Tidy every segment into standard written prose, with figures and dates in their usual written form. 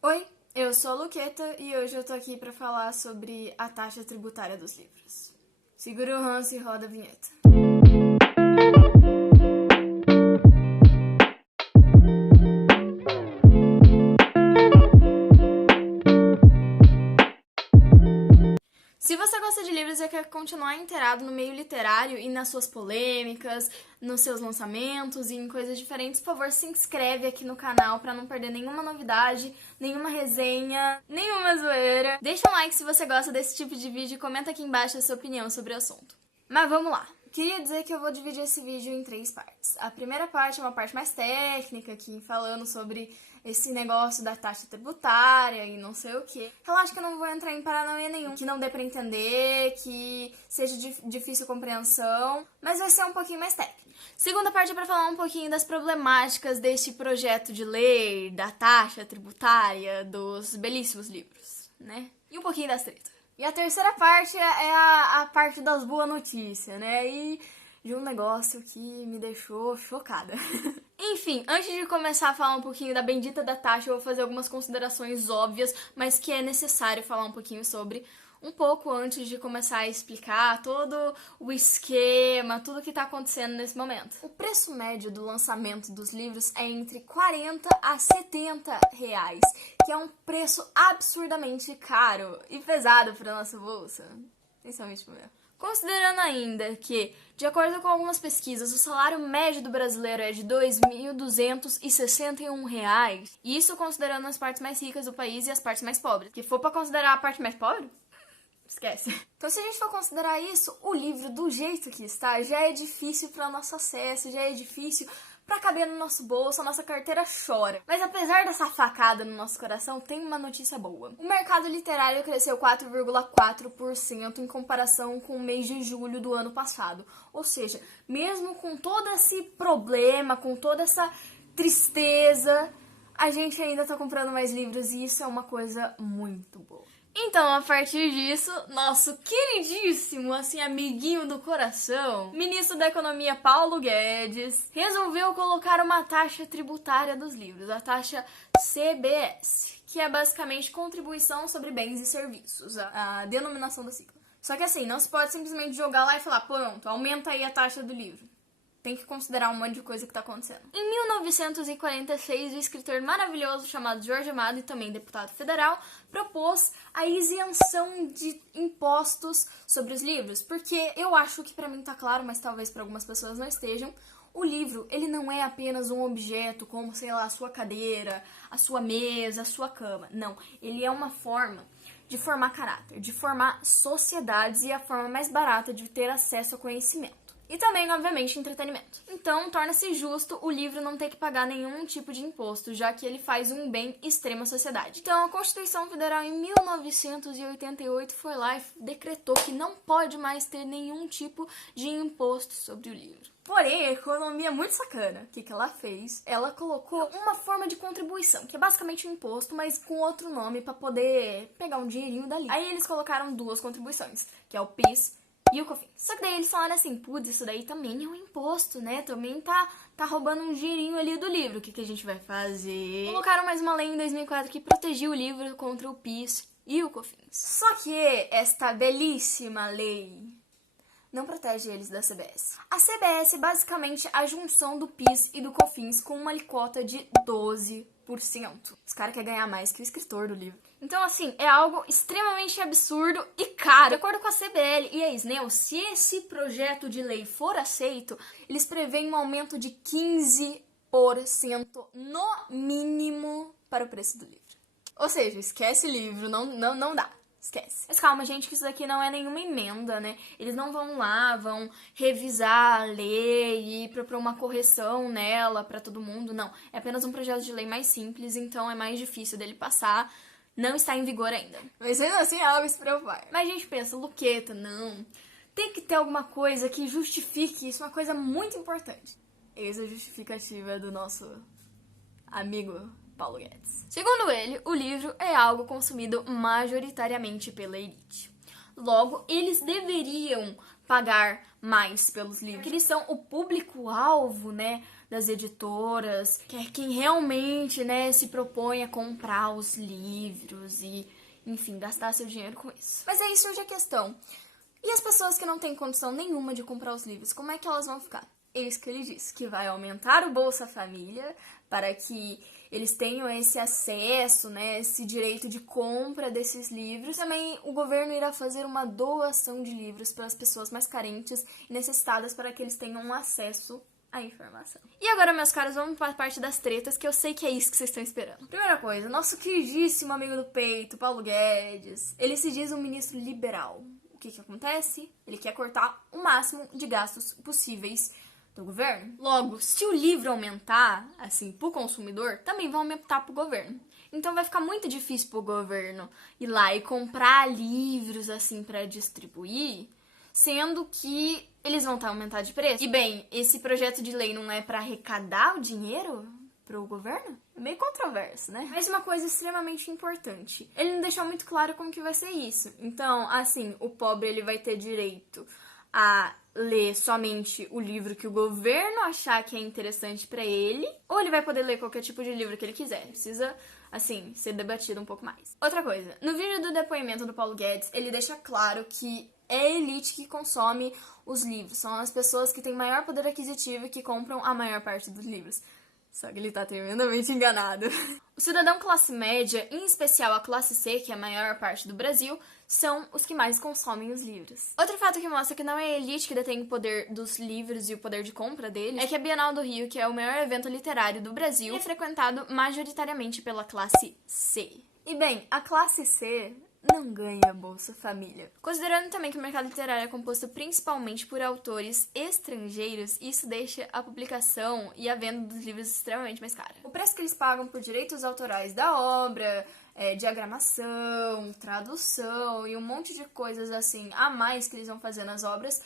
Oi, eu sou a Luqueta e hoje eu tô aqui pra falar sobre a taxa tributária dos livros. Segura o ranço e roda a vinheta. Se você gosta de livros e quer continuar inteirado no meio literário e nas suas polêmicas, nos seus lançamentos e em coisas diferentes, por favor, se inscreve aqui no canal pra não perder nenhuma novidade, nenhuma resenha, nenhuma zoeira. Deixa um like se você gosta desse tipo de vídeo e comenta aqui embaixo a sua opinião sobre o assunto. Mas vamos lá! Queria dizer que eu vou dividir esse vídeo em 3 partes. A primeira parte é uma parte mais técnica, aqui falando sobre esse negócio da taxa tributária e não sei o que. Relaxa que eu não vou entrar em paranoia nenhum, que não dê pra entender, que seja de difícil compreensão, mas vai ser um pouquinho mais técnico. Segunda parte é pra falar um pouquinho das problemáticas deste projeto de lei, da taxa tributária, dos belíssimos livros, né? E um pouquinho das tretas. E a terceira parte é a parte das boas notícias, né? E de um negócio que me deixou chocada. Enfim, antes de começar a falar um pouquinho da bendita da taxa, eu vou fazer algumas considerações óbvias, mas que é necessário falar um pouquinho sobre, um pouco antes de começar a explicar todo o esquema, tudo que tá acontecendo nesse momento. O preço médio do lançamento dos livros é entre 40 a 70 reais, que é um preço absurdamente caro e pesado para nossa bolsa, principalmente pro meu. Considerando ainda que, de acordo com algumas pesquisas, o salário médio do brasileiro é de R$ 2.261, e isso considerando as partes mais ricas do país e as partes mais pobres. Que for pra considerar a parte mais pobre, esquece. Então, se a gente for considerar isso, o livro do jeito que está já é difícil para nosso acesso, já é difícil pra caber no nosso bolso, a nossa carteira chora. Mas apesar dessa facada no nosso coração, tem uma notícia boa. O mercado literário cresceu 4,4% em comparação com o mês de julho do ano passado. Ou seja, mesmo com todo esse problema, com toda essa tristeza, a gente ainda tá comprando mais livros e isso é uma coisa muito boa. Então, a partir disso, nosso queridíssimo, assim, amiguinho do coração, ministro da Economia Paulo Guedes, resolveu colocar uma taxa tributária dos livros, a taxa CBS, que é basicamente Contribuição sobre Bens e Serviços, a denominação da sigla. Só que assim, não se pode simplesmente jogar lá e falar, pronto, aumenta aí a taxa do livro. Tem que considerar um monte de coisa que tá acontecendo. Em 1946, o escritor maravilhoso chamado Jorge Amado, e também deputado federal, propôs a isenção de impostos sobre os livros, porque eu acho que pra mim tá claro, mas talvez pra algumas pessoas não estejam, o livro, ele não é apenas um objeto como, sei lá, a sua cadeira, a sua mesa, a sua cama. Não, ele é uma forma de formar caráter, de formar sociedades e a forma mais barata de ter acesso ao conhecimento. E também, obviamente, entretenimento. Então, torna-se justo o livro não ter que pagar nenhum tipo de imposto, já que ele faz um bem extremo à sociedade. Então, a Constituição Federal, em 1988, foi lá e decretou que não pode mais ter nenhum tipo de imposto sobre o livro. Porém, a economia é muito sacana. O que ela fez? Ela colocou uma forma de contribuição, que é basicamente um imposto, mas com outro nome para poder pegar um dinheirinho dali. Aí eles colocaram 2 contribuições, que é o PIS e o COFINS. Só que daí eles falaram assim, putz, isso daí também é um imposto, né? Também tá roubando um dinheirinho ali do livro. O que a gente vai fazer? Colocaram mais uma lei em 2004 que protegia o livro contra o PIS e o COFINS. Só que esta belíssima lei não protege eles da CBS. A CBS é basicamente a junção do PIS e do COFINS com uma alíquota de 12%. Os caras querem ganhar mais que o escritor do livro. Então, assim, é algo extremamente absurdo e caro. De acordo com a CBL e a SNEL, se esse projeto de lei for aceito, eles preveem um aumento de 15% no mínimo para o preço do livro. Ou seja, esquece livro, não dá. Esquece. Mas calma, gente, que isso daqui não é nenhuma emenda, né? Eles não vão lá, vão revisar a lei e propor uma correção nela pra todo mundo, não. É apenas um projeto de lei mais simples, então é mais difícil dele passar. Não está em vigor ainda. Mas ainda assim é algo a se preocupar. Mas a gente pensa, Luqueta, não. Tem que ter alguma coisa que justifique isso, uma coisa muito importante. Eis a justificativa do nosso amigo Paulo Guedes. Segundo ele, o livro é algo consumido majoritariamente pela elite. Logo, eles deveriam pagar mais pelos livros, porque eles são o público-alvo, né, das editoras, que é quem realmente, né, se propõe a comprar os livros e, enfim, gastar seu dinheiro com isso. Mas aí surge a questão, e as pessoas que não têm condição nenhuma de comprar os livros, como é que elas vão ficar? Eis que ele diz que vai aumentar o Bolsa Família para que eles tenham esse acesso, né, esse direito de compra desses livros. Também o governo irá fazer uma doação de livros para as pessoas mais carentes e necessitadas para que eles tenham um acesso à informação. E agora, meus caros, vamos para a parte das tretas, que eu sei que é isso que vocês estão esperando. Primeira coisa, nosso queridíssimo amigo do peito, Paulo Guedes, ele se diz um ministro liberal. O que acontece? Ele quer cortar o máximo de gastos possíveis do governo. Logo, se o livro aumentar, assim, pro consumidor, também vai aumentar pro governo. Então vai ficar muito difícil pro governo ir lá e comprar livros, assim, pra distribuir, sendo que eles vão aumentar de preço. E bem, esse projeto de lei não é pra arrecadar o dinheiro pro governo? É meio controverso, né? Mas uma coisa extremamente importante, ele não deixou muito claro como que vai ser isso. Então, assim, o pobre ele vai ter direito a ler somente o livro que o governo achar que é interessante pra ele, ou ele vai poder ler qualquer tipo de livro que ele quiser. Precisa, assim, ser debatido um pouco mais. Outra coisa, no vídeo do depoimento do Paulo Guedes, ele deixa claro que é a elite que consome os livros. São as pessoas que têm maior poder aquisitivo e que compram a maior parte dos livros. Só que ele tá tremendamente enganado. O cidadão classe média, em especial a classe C, que é a maior parte do Brasil, são os que mais consomem os livros. Outro fato que mostra que não é a elite que detém o poder dos livros e o poder de compra deles é que a Bienal do Rio, que é o maior evento literário do Brasil, é frequentado majoritariamente pela classe C. E bem, a classe C não ganha Bolsa Família. Considerando também que o mercado literário é composto principalmente por autores estrangeiros, isso deixa a publicação e a venda dos livros extremamente mais cara. O preço que eles pagam por direitos autorais da obra, diagramação, tradução e um monte de coisas assim a mais que eles vão fazer nas obras,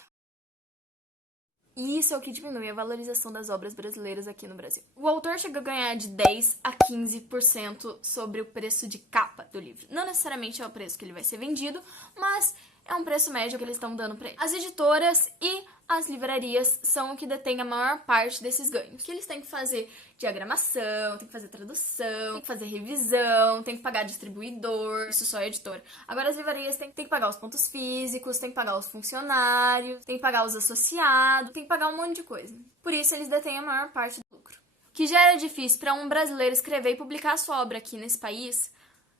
e isso é o que diminui a valorização das obras brasileiras aqui no Brasil. O autor chega a ganhar de 10 a 15% sobre o preço de capa do livro. Não necessariamente é o preço que ele vai ser vendido, mas é um preço médio que eles estão dando pra ele. As editoras e as livrarias são o que detêm a maior parte desses ganhos. Que eles têm que fazer diagramação, tem que fazer tradução, tem que fazer revisão, tem que pagar distribuidor, isso só é editora. Agora as livrarias têm que pagar os pontos físicos, tem que pagar os funcionários, tem que pagar os associados, tem que pagar um monte de coisa. Por isso eles detêm a maior parte do lucro. Que já era difícil para um brasileiro escrever e publicar sua obra aqui nesse país,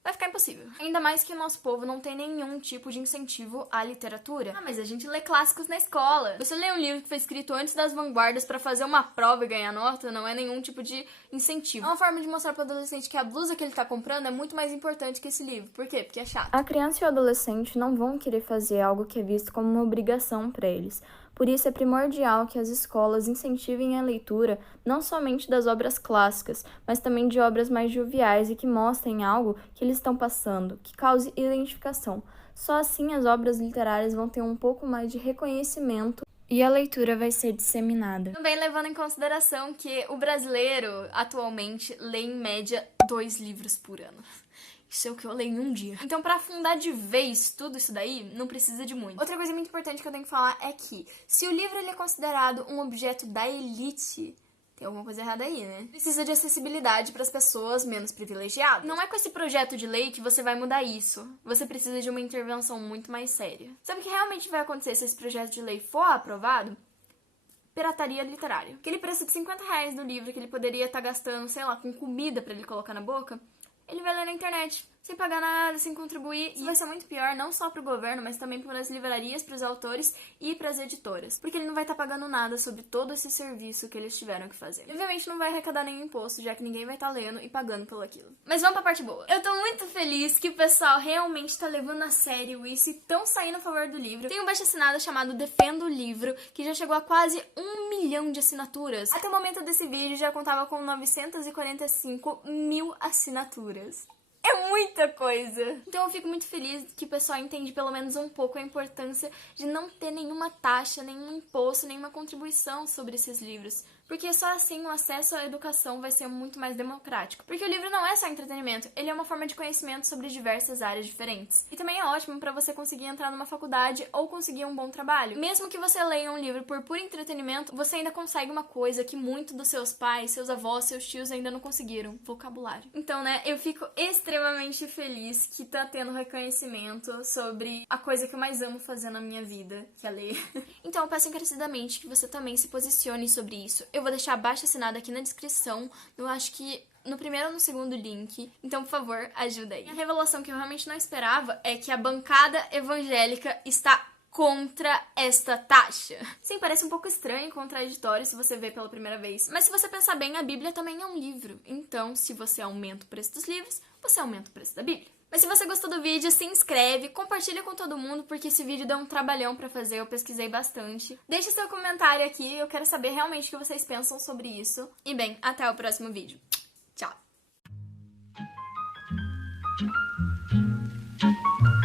vai ficar impossível. Ainda mais que o nosso povo não tem nenhum tipo de incentivo à literatura. Ah, mas a gente lê clássicos na escola. Você lê um livro que foi escrito antes das vanguardas pra fazer uma prova e ganhar nota, não é nenhum tipo de incentivo. É uma forma de mostrar pro adolescente que a blusa que ele tá comprando é muito mais importante que esse livro. Por quê? Porque é chato. A criança e o adolescente não vão querer fazer algo que é visto como uma obrigação para eles. Por isso é primordial que as escolas incentivem a leitura não somente das obras clássicas, mas também de obras mais joviais e que mostrem algo que eles estão passando, que cause identificação. Só assim as obras literárias vão ter um pouco mais de reconhecimento e a leitura vai ser disseminada. Também levando em consideração que o brasileiro atualmente lê em média 2 livros por ano. Isso é o que eu leio em um dia. Então, pra afundar de vez tudo isso daí, não precisa de muito. Outra coisa muito importante que eu tenho que falar é que, se o livro ele é considerado um objeto da elite, tem alguma coisa errada aí, né? Precisa de acessibilidade para as pessoas menos privilegiadas. Não é com esse projeto de lei que você vai mudar isso. Você precisa de uma intervenção muito mais séria. Sabe o que realmente vai acontecer se esse projeto de lei for aprovado? Pirataria literária. Aquele preço de R$50 do livro que ele poderia estar gastando, sei lá, com comida para ele colocar na boca, ele vai ler na internet, sem pagar nada, sem contribuir. Isso vai ser muito pior, não só pro governo, mas também para as livrarias, pros autores e pras editoras. Porque ele não vai estar pagando nada sobre todo esse serviço que eles tiveram que fazer. E, obviamente não vai arrecadar nenhum imposto, já que ninguém vai estar lendo e pagando pelo aquilo. Mas vamos pra parte boa. Eu tô muito feliz que o pessoal realmente tá levando a sério isso e tão saindo a favor do livro. Tem um baixo-assinado chamado Defenda o Livro, que já chegou a quase 1 milhão de assinaturas. Até o momento desse vídeo já contava com 945 mil assinaturas. É muita coisa! Então eu fico muito feliz que o pessoal entende pelo menos um pouco a importância de não ter nenhuma taxa, nenhum imposto, nenhuma contribuição sobre esses livros. porque só assim o acesso à educação vai ser muito mais democrático. Porque o livro não é só entretenimento, ele é uma forma de conhecimento sobre diversas áreas diferentes. E também é ótimo para você conseguir entrar numa faculdade ou conseguir um bom trabalho. Mesmo que você leia um livro por puro entretenimento, você ainda consegue uma coisa que muitos dos seus pais, seus avós, seus tios ainda não conseguiram: vocabulário. Então, né, eu fico extremamente feliz que tá tendo reconhecimento sobre a coisa que eu mais amo fazer na minha vida, que é ler. Então, eu peço encarecidamente que você também se posicione sobre isso. Eu vou deixar abaixo assinado aqui na descrição. Eu acho que no primeiro ou no segundo link. Então, por favor, ajuda aí. A revelação que eu realmente não esperava é que a bancada evangélica está contra esta taxa. Sim, parece um pouco estranho e contraditório se você vê pela primeira vez, mas se você pensar bem, a Bíblia também é um livro. Então, se você aumenta o preço dos livros, você aumenta o preço da Bíblia. Mas se você gostou do vídeo, se inscreve, compartilha com todo mundo, porque esse vídeo deu um trabalhão pra fazer, eu pesquisei bastante. Deixe seu comentário aqui, eu quero saber realmente o que vocês pensam sobre isso. E bem, até o próximo vídeo.